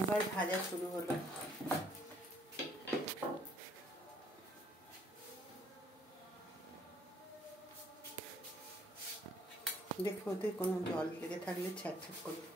এবার ভাজা শুরু হলো। দেখো ওতে কোনো জল লেগে থাকলে ছ্যাঁক ছ্যাঁক করবে।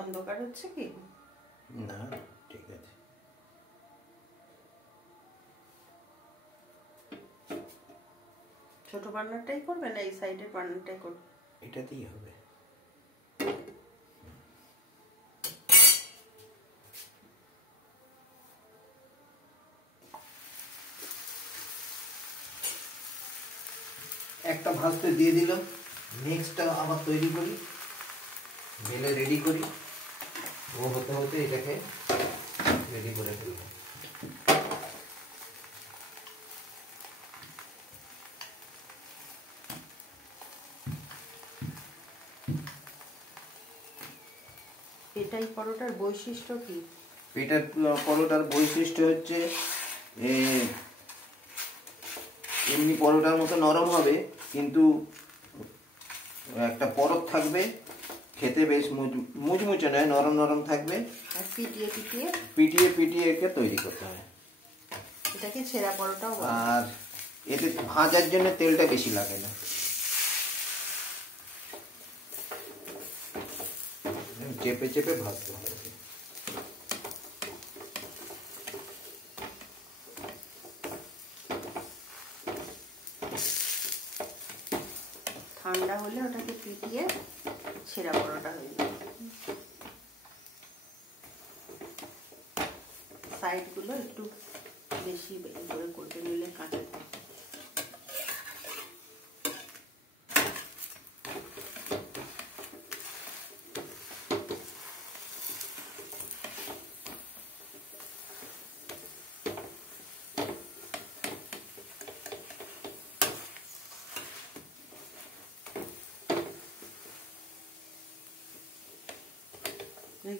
অন্ধকার হচ্ছে কি? না, ঠিক আছে। ছোট বার্নারটাই করবে না এই সাইডের বার্নারটাই করবে? এটাতেই হবে। একটা ভাজতে দিয়ে দিলাম, নেক্সটটা আবার তৈরি করি, বেলে রেডি করি। ও হতে হতে এটাকে রেডি করে ফেলবো। পেটাই পরোটার বৈশিষ্ট্য কি? পেটার পরোটার বৈশিষ্ট্য হচ্ছে এমনি পরোটার মতো নরম হবে, কিন্তু একটা পরত থাকবে, খেতে বেশ মুচমুচে নয়, নরম নরম থাকবে। আর পিটিয়ে পিটিয়ে পিটিয়ে পিটিয়ে একে তৈরি করতে হয়। এটাকে ছেঁড়া পরোটাও বলে। আর এতে ভাজার জন্য তেলটা বেশি লাগে না, চেপে চেপে ভাজতে হবে। ঠান্ডা হলে ওটাকে পিটিয়ে ছেঁড়া পরোটা হয়ে যাবে। সাইডগুলো একটু বেশি করে করতে নিলে কাঁচা।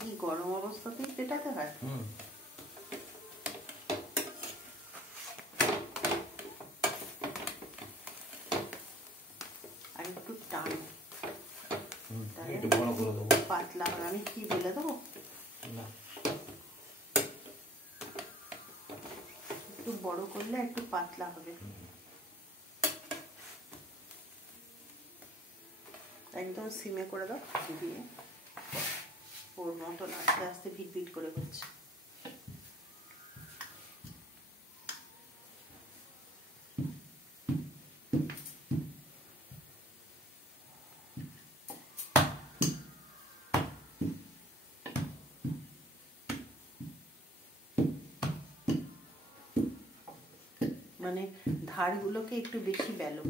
কি গরম অবস্থাতেই পেটাতে হয়? আর একটু টান, একটু বড় করে দেবো, পাতলা হবে। আমি কি বলে দেবো? না, একটু বড় করলে একটু পাতলা হবে। একদম সিমে করে দাও, দিয়ে ওর মতন আস্তে আস্তে বিট বিট করে হচ্ছে। মানে ধারগুলোকে একটু বেশি বেলো,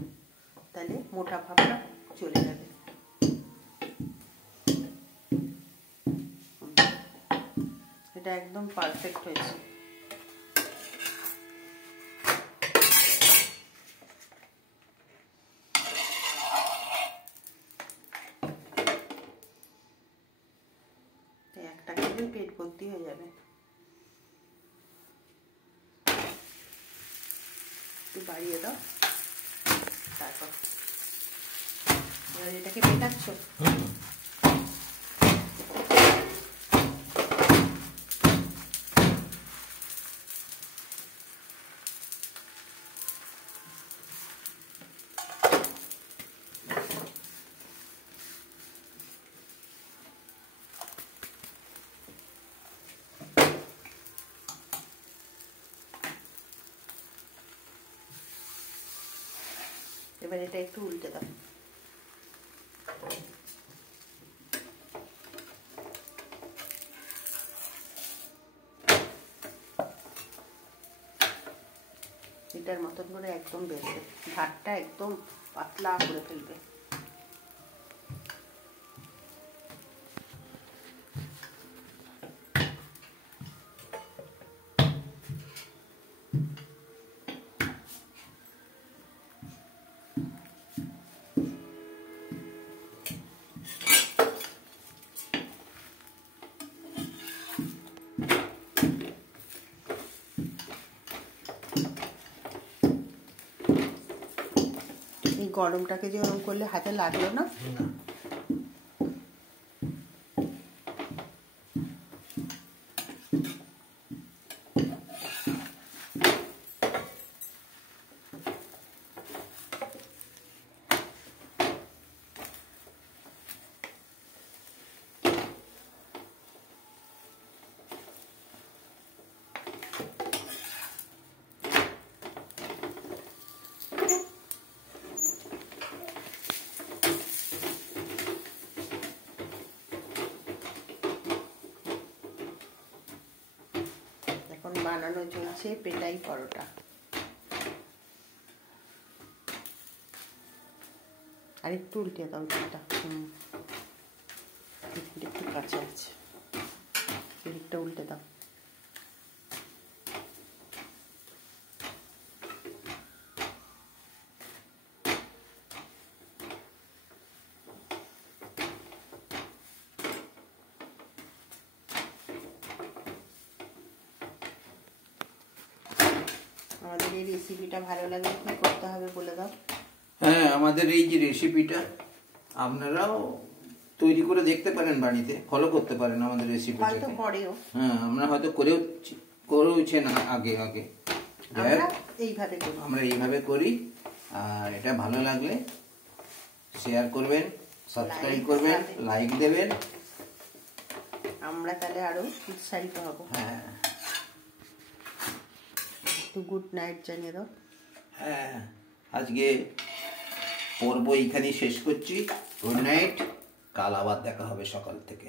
তাহলে মোটা ভাবটা চলে যাবে। এটা একদম পারফেক্ট হয়েছে। একটা খেলে পেট ভর্তি হয়ে যাবে। একটু বাড়িয়ে দাও, তারপর এবার এটাকে পেটাচ্ছ। এবার এটা একটু উল্টে দাও। এটার মতন করে একদম বেরবে, ধারটা একদম পাতলা করে ফেলবে। এই গরমটাকে যে ওরকম করলে হাতে লাগলো না। এখন বানানো চলছে পেটাই পরোটা। আর একটু উল্টে দাও এটা। একটু কাঁচা আছে, এদিকটা উল্টে দাও। আমাদের এই রেসিপিটা ভালো লাগলে কি করতে হবে বলে দাও। হ্যাঁ, আমাদের এই যে রেসিপিটা আপনারাও তৈরি করে দেখতে পারেন, বাড়িতে ফলো করতে পারেন আমাদের রেসিপিটাকে। হয়তো পরেও হ্যাঁ, আমরা হয়তো করেওছেন আগে আমরা এইভাবে করি। আর এটা ভালো লাগলে শেয়ার করবেন, সাবস্ক্রাইব করবেন, লাইক দেবেন। আমরা তাহলে আরো উৎসাহিত হব। হ্যাঁ, একটু গুড নাইট জানিয়ে দাও। হ্যাঁ, আজকে পর্ব এইখানেই শেষ করছি। Good night. কাল আবার দেখা হবে সকাল থেকে।